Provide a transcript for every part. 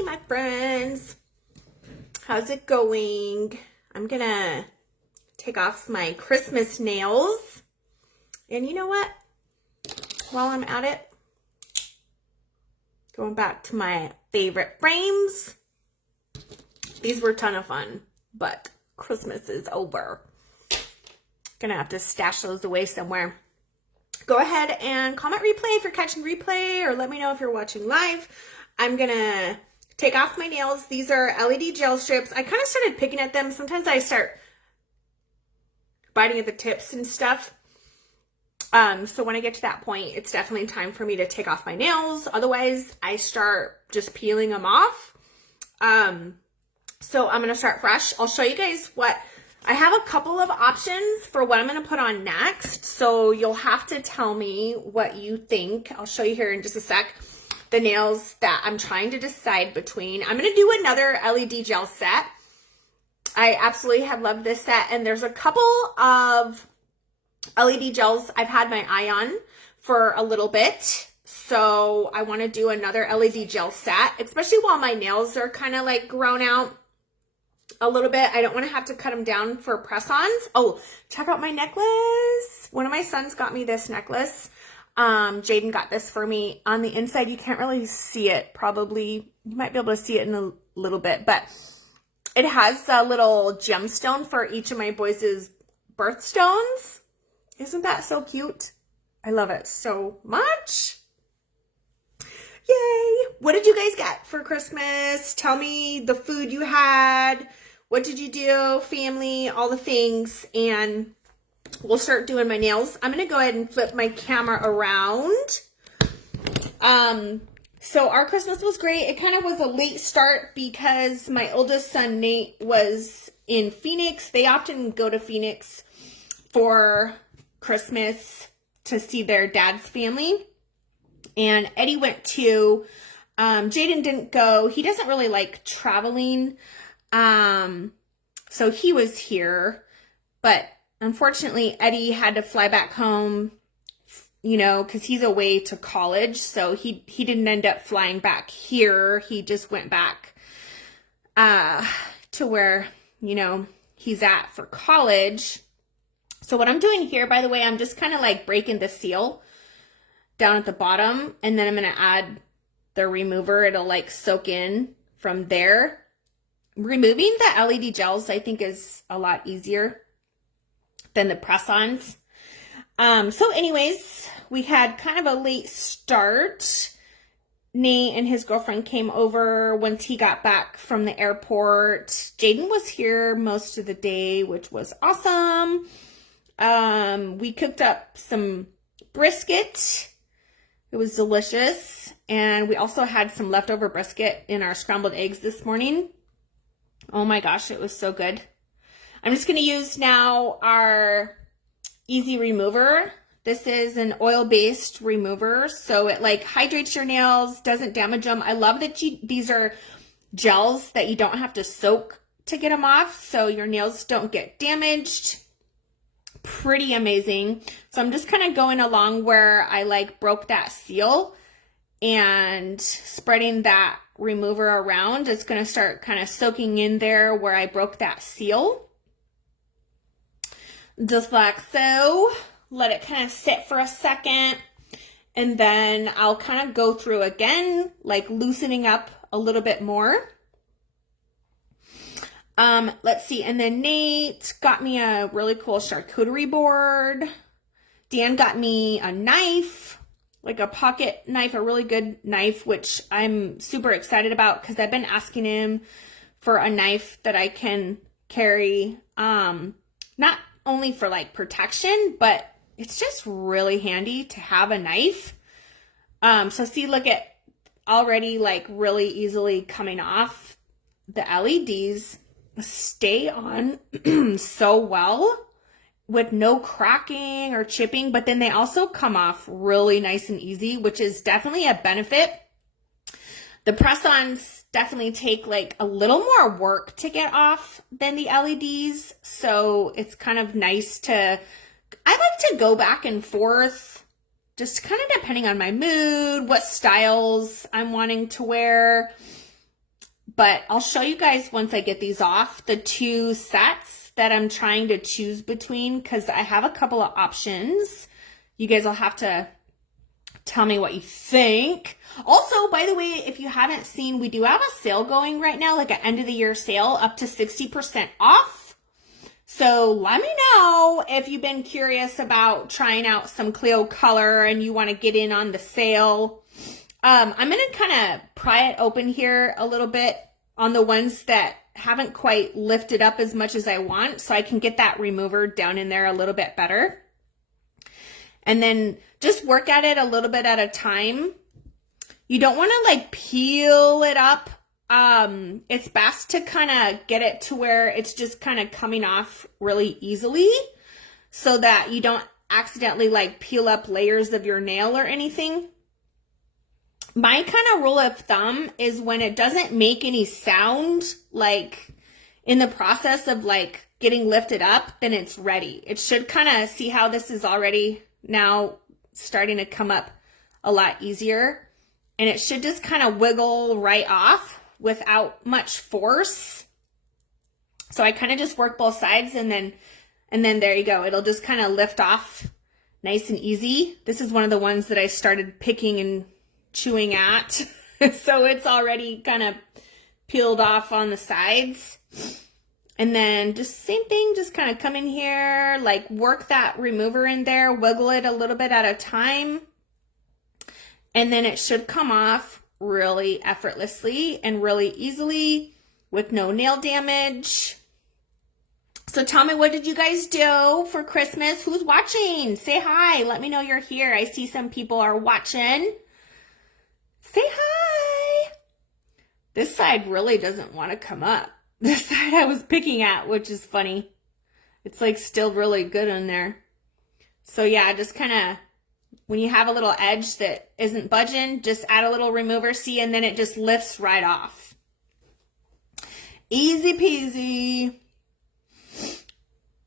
Hey, my friends. How's it going? I'm gonna take off my Christmas nails. And you know what? While I'm at it, going back to my favorite frames. These were a ton of fun, but Christmas is over. Gonna have to stash those away somewhere. Go ahead and comment replay if you're catching replay, or let me know if you're watching live. I'm gonna take off my nails. These are LED gel strips. I kind of started picking at them. Sometimes I start biting at the tips and stuff. So when I get to that point, it's definitely time for me to take off my nails. Otherwise, I start just peeling them off. So I'm gonna start fresh. I'll show you guys what I have. A couple of options for what I'm gonna put on next. So you'll have to tell me what you think. I'll show you here in just a sec the nails that I'm trying to decide between. I'm gonna do another LED gel set. I absolutely have loved this set, and there's a couple of LED gels I've had my eye on for a little bit. So I want to do another LED gel set, especially while my nails are kind of like grown out a little bit. I don't want to have to cut them down for press-ons. Oh, check out my necklace. One of my sons got me this necklace. Jaden got this for me. On the inside, you can't really see it. Probably, you might be able to see it in a little bit, but it has a little gemstone for each of my boys' birthstones. Isn't that so cute? I love it so much. Yay! What did you guys get for Christmas? Tell me the food you had. What did you do? Family, all the things. And we'll start doing my nails. I'm going to go ahead and flip my camera around. So our Christmas was great. It kind of was a late start because my oldest son, Nate, was in Phoenix. They often go to Phoenix for Christmas to see their dad's family. And Eddie went too. Jaden didn't go. He doesn't really like traveling. So he was here. But unfortunately, Eddie had to fly back home, you know, because he's away to college. So he didn't end up flying back here. He just went back to where, you know, he's at for college. So what I'm doing here, by the way, I'm just kind of like breaking the seal down at the bottom, and then I'm going to add the remover. It'll like soak in from there. Removing the LED gels, I think, is a lot easier than the press-ons. So anyways, we had kind of a late start. Nate and his girlfriend came over once he got back from the airport. Jaden was here most of the day, which was awesome. We cooked up some brisket. It was delicious. And we also had some leftover brisket in our scrambled eggs this morning. Oh my gosh, it was so good. I'm just going to use now our Easy Remover. This is an oil-based remover, so it like hydrates your nails, doesn't damage them. I love that these are gels that you don't have to soak to get them off, so your nails don't get damaged. Pretty amazing. So I'm just kind of going along where I like broke that seal and spreading that remover around. It's going to start kind of soaking in there where I broke that seal. Just like so. Let it kind of sit for a second, and then I'll kind of go through again, like loosening up a little bit more. Let's see. And then Nate got me a really cool charcuterie board. Dan got me a knife, like a pocket knife, a really good knife, which I'm super excited about because I've been asking him for a knife that I can carry, not only for like protection, but it's just really handy to have a knife. So see, look at already like really easily coming off. The LEDs stay on so well with no cracking or chipping, but then they also come off really nice and easy, which is definitely a benefit. The press-ons definitely take like a little more work to get off than the LEDs. So it's kind of nice to, I like to go back and forth, just kind of depending on my mood, what styles I'm wanting to wear. But I'll show you guys once I get these off, the two sets that I'm trying to choose between, because I have a couple of options. You guys will have to tell me what you think. Also, by the way, if you haven't seen, we do have a sale going right now, like an end of the year sale, up to 60% off. So let me know if you've been curious about trying out some Kleo Kolor and you want to get in on the sale. I'm going to kind of pry it open here a little bit on the ones that haven't quite lifted up as much as I want, so I can get that remover down in there a little bit better. And then just work at it a little bit at a time. You don't want to like peel it up. It's best to kind of get it to where it's just kind of coming off really easily so that you don't accidentally like peel up layers of your nail or anything. My kind of rule of thumb is when it doesn't make any sound, like in the process of like getting lifted up, then it's ready. It should kind of, see how this is already now starting to come up a lot easier, and it should just kind of wiggle right off without much force. So I kind of just work both sides, and then there you go. It'll just kind of lift off nice and easy. This is one of the ones that I started picking and chewing at. So it's already kind of peeled off on the sides. And then just same thing, just kind of come in here, like work that remover in there, wiggle it a little bit at a time. And then it should come off really effortlessly and really easily with no nail damage. So tell me, what did you guys do for Christmas? Who's watching? Say hi. Let me know you're here. I see some people are watching. Say hi. This side really doesn't want to come up. This side I was picking at, which is funny. It's like still really good in there. So yeah, just kind of, when you have a little edge that isn't budging, just add a little remover, see, and then it just lifts right off. Easy peasy.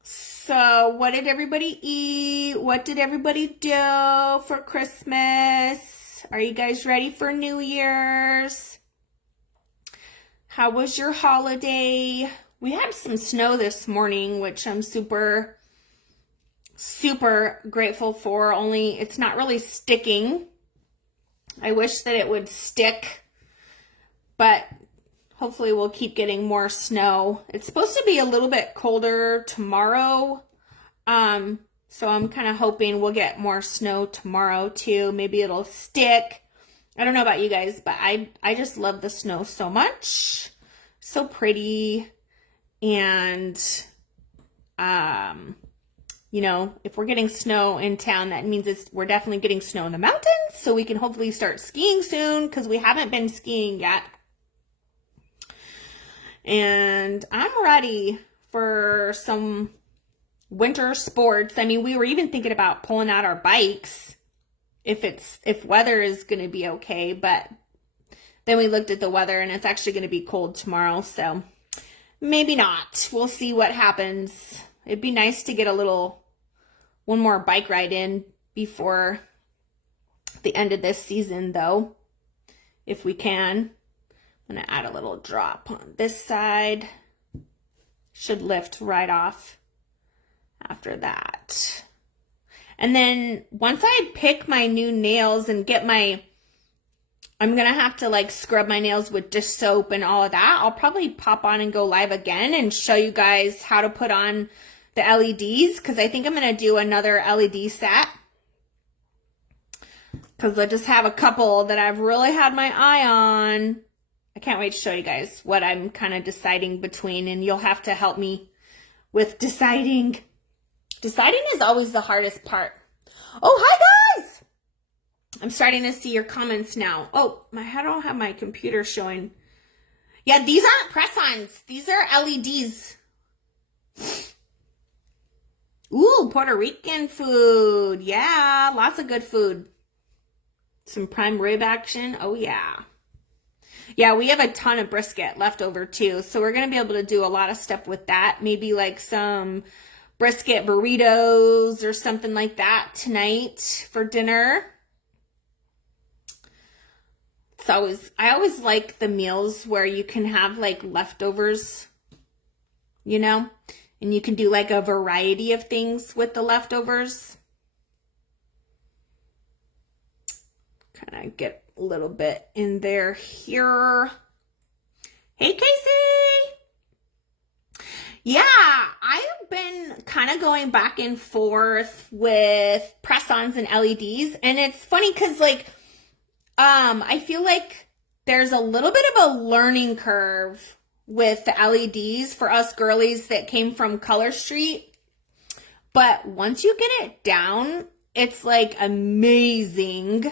So what did everybody eat? What did everybody do for Christmas? Are you guys ready for New Year's? How was your holiday? We had some snow this morning, which I'm super grateful for, only it's not really sticking. I wish that it would stick, but hopefully we'll keep getting more snow. It's supposed to be a little bit colder tomorrow, so I'm kind of hoping we'll get more snow tomorrow too. Maybe it'll stick. I don't know about you guys, but I just love the snow so much. So pretty. And, you know, if we're getting snow in town, that means we're definitely getting snow in the mountains. So we can hopefully start skiing soon, because we haven't been skiing yet. And I'm ready for some winter sports. I mean, we were even thinking about pulling out our bikes if weather is going to be okay, but then we looked at the weather and it's actually going to be cold tomorrow, so maybe not. We'll see what happens. It'd be nice to get one more bike ride in before the end of this season though, if we can. I'm going to add a little drop on this side. Should lift right off after that. And then once I pick my new nails and get I'm going to have to like scrub my nails with dish soap and all of that. I'll probably pop on and go live again and show you guys how to put on the LEDs, because I think I'm going to do another LED set, because I just have a couple that I've really had my eye on. I can't wait to show you guys what I'm kind of deciding between, and you'll have to help me with deciding. Deciding is always the hardest part. Oh, hi guys! I'm starting to see your comments now. Oh, I don't have my computer showing. Yeah, these aren't press-ons. These are LEDs. Ooh, Puerto Rican food. Yeah, lots of good food. Some prime rib action. Oh, yeah. Yeah, we have a ton of brisket left over, too. So we're going to be able to do a lot of stuff with that. Maybe like some brisket burritos or something like that tonight for dinner. I always like the meals where you can have like leftovers, you know, and you can do like a variety of things with the leftovers. Kind of get a little bit in there here. Hey, Casey. Yeah, I've been kind of going back and forth with press-ons and LEDs, and it's funny because like I feel like there's a little bit of a learning curve with the LEDs for us girlies that came from Color Street. But once you get it down, it's like amazing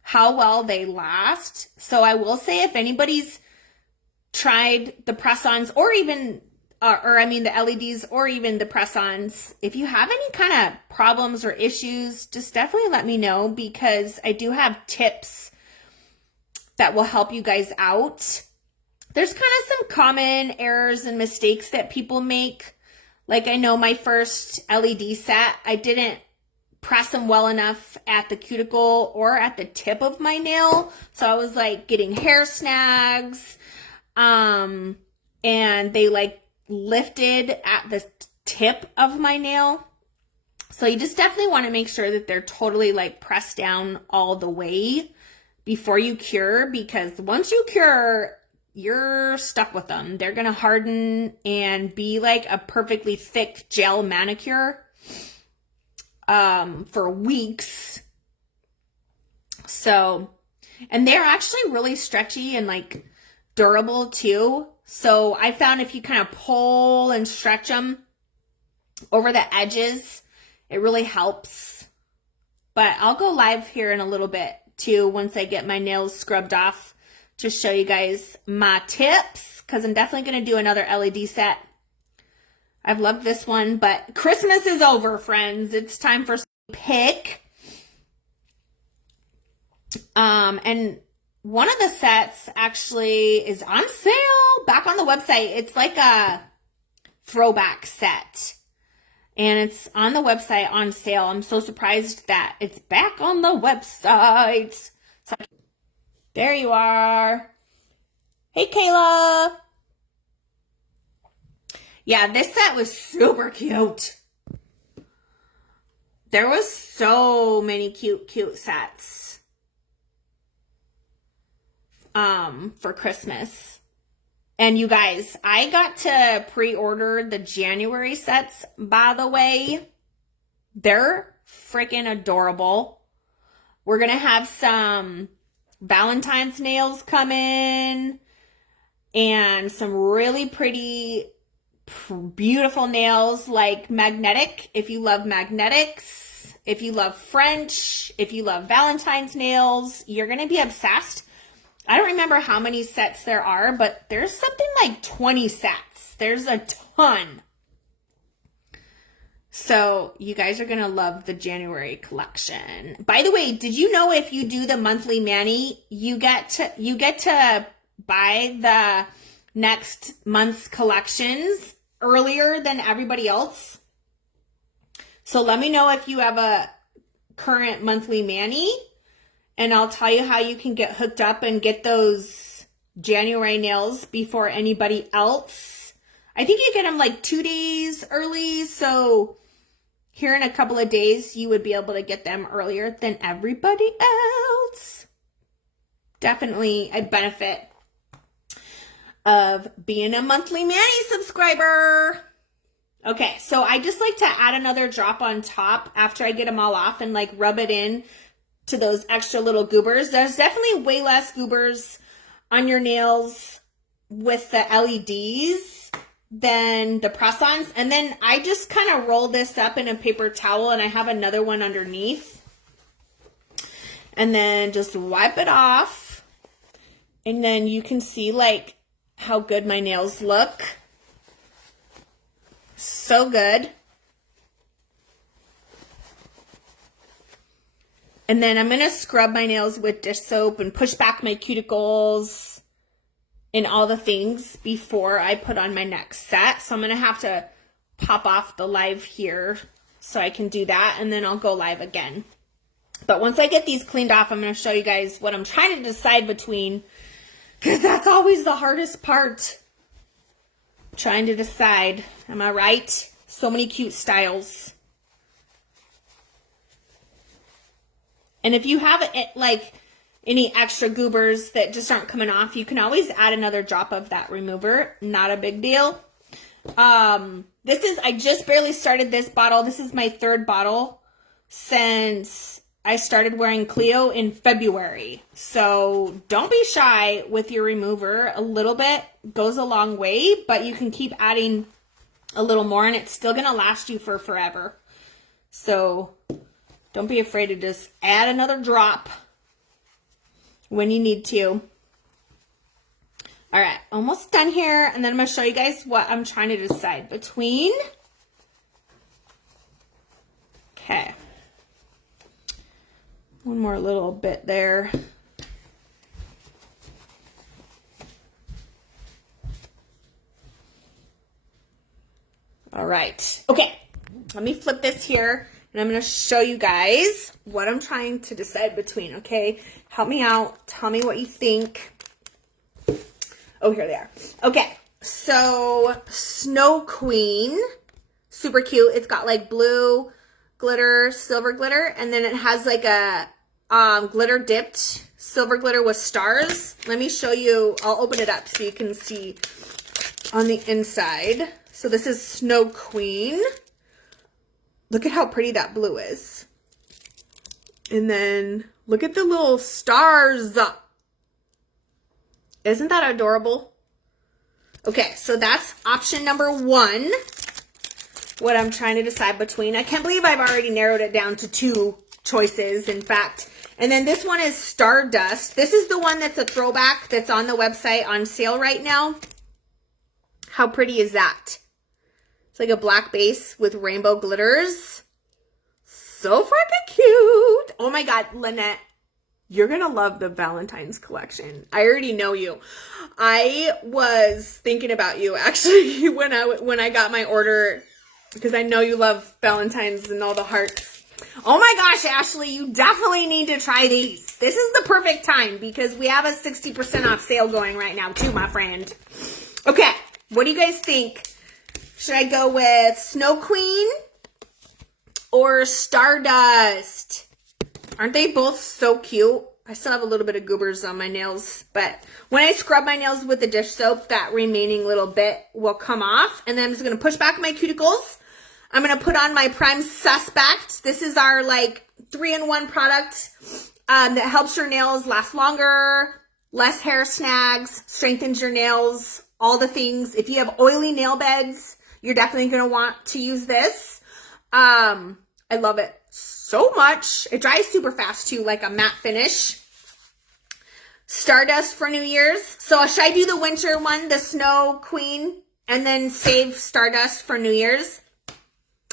how well they last. So I will say, if anybody's tried the press-ons or even, the LEDs or even the press-ons, if you have any kind of problems or issues, just definitely let me know, because I do have tips that will help you guys out. There's kind of some common errors and mistakes that people make. Like, I know my first LED set, I didn't press them well enough at the cuticle or at the tip of my nail. So I was like getting hair snags, and they like lifted at the tip of my nail. So you just definitely want to make sure that they're totally like pressed down all the way before you cure, because once you cure, you're stuck with them. They're going to harden and be like a perfectly thick gel manicure for weeks. So, and they're actually really stretchy and like durable too. So I found if you kind of pull and stretch them over the edges, it really helps. But I'll go live here in a little bit too, once I get my nails scrubbed off, to show you guys my tips, because I'm definitely going to do another LED set. I've loved this one, but Christmas is over, friends. It's time for some pick. And one of the sets actually is on sale back on the website. It's like a throwback set, and it's on the website on sale. I'm so surprised that it's back on the website. So, there you are. Hey, Kayla. Yeah, this set was super cute. There was so many cute sets for Christmas. And you guys, I got to pre-order the January sets, by the way. They're freaking adorable. We're going to have some Valentine's nails come in, and some really pretty, beautiful nails like magnetic. If you love magnetics, if you love French, if you love Valentine's nails, you're going to be obsessed. I don't remember how many sets there are, but there's something like 20 sets. There's a ton. So you guys are going to love the January collection. By the way, did you know if you do the monthly mani, you get to buy the next month's collections earlier than everybody else? So let me know if you have a current monthly mani, and I'll tell you how you can get hooked up and get those January nails before anybody else. I think you get them like 2 days early, so here in a couple of days, you would be able to get them earlier than everybody else. Definitely a benefit of being a monthly mani subscriber. Okay, so I just like to add another drop on top after I get them all off and like rub it in to those extra little goobers. There's definitely way less goobers on your nails with the LEDs than the press-ons. And then I just kind of roll this up in a paper towel, and I have another one underneath. And then just wipe it off. And then you can see like how good my nails look. So good. And then I'm going to scrub my nails with dish soap and push back my cuticles and all the things before I put on my next set. So I'm going to have to pop off the live here so I can do that, and then I'll go live again. But once I get these cleaned off, I'm going to show you guys what I'm trying to decide between, because that's always the hardest part. Trying to decide. Am I right? So many cute styles. And if you have like any extra goobers that just aren't coming off, you can always add another drop of that remover. Not a big deal. I just barely started this bottle. This is my third bottle since I started wearing Kleo in February. So don't be shy with your remover. A little bit goes a long way, but you can keep adding a little more and it's still going to last you for forever. So don't be afraid to just add another drop when you need to. All right, almost done here. And then I'm going to show you guys what I'm trying to decide between. Okay. One more little bit there. All right. Okay. Let me flip this here and I'm going to show you guys what I'm trying to decide between. Okay. Help me out. Tell me what you think. Oh, here they are. Okay. So Snow Queen, super cute. It's got like blue glitter, silver glitter, and then it has like a glitter dipped silver glitter with stars. Let me show you. I'll open it up so you can see on the inside. So this is Snow Queen. Look at how pretty that blue is. And then look at the little stars. Isn't that adorable? Okay, so that's option number one. What I'm trying to decide between. I can't believe I've already narrowed it down to two choices, in fact. And then this one is Stardust. This is the one that's a throwback that's on the website on sale right now. How pretty is that? It's like a black base with rainbow glitters. So freaking cute. Oh my God, Lynette. You're going to love the Valentine's collection. I already know you. I was thinking about you actually when I got my order, because I know you love Valentine's and all the hearts. Oh my gosh, Ashley, you definitely need to try these. This is the perfect time because we have a 60% off sale going right now too, my friend. Okay, what do you guys think? Should I go with Snow Queen or Stardust? Aren't they both so cute? I still have a little bit of goobers on my nails, but when I scrub my nails with the dish soap, that remaining little bit will come off. And then I'm just going to push back my cuticles. I'm going to put on my Prime Suspect. This is our like 3-in-1 product that helps your nails last longer, less hair snags, strengthens your nails, all the things. If you have oily nail beds, you're definitely going to want to use this. I love it so much. It dries super fast too, like a matte finish. Stardust for New Year's. So should I do the winter one, the Snow Queen, and then save Stardust for New Year's?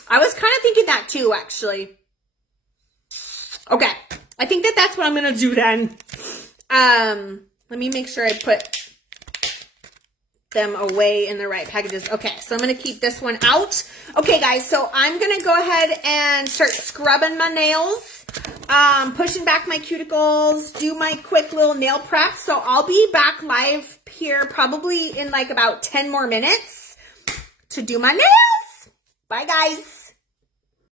I was kind of thinking that too, actually. Okay. I think that that's what I'm going to do then. Let me make sure I put them away in the right packages. Okay, so I'm going to keep this one out. Okay, guys, so I'm going to go ahead and start scrubbing my nails, pushing back my cuticles, do my quick little nail prep. So I'll be back live here probably in like about 10 more minutes to do my nails. Bye, guys.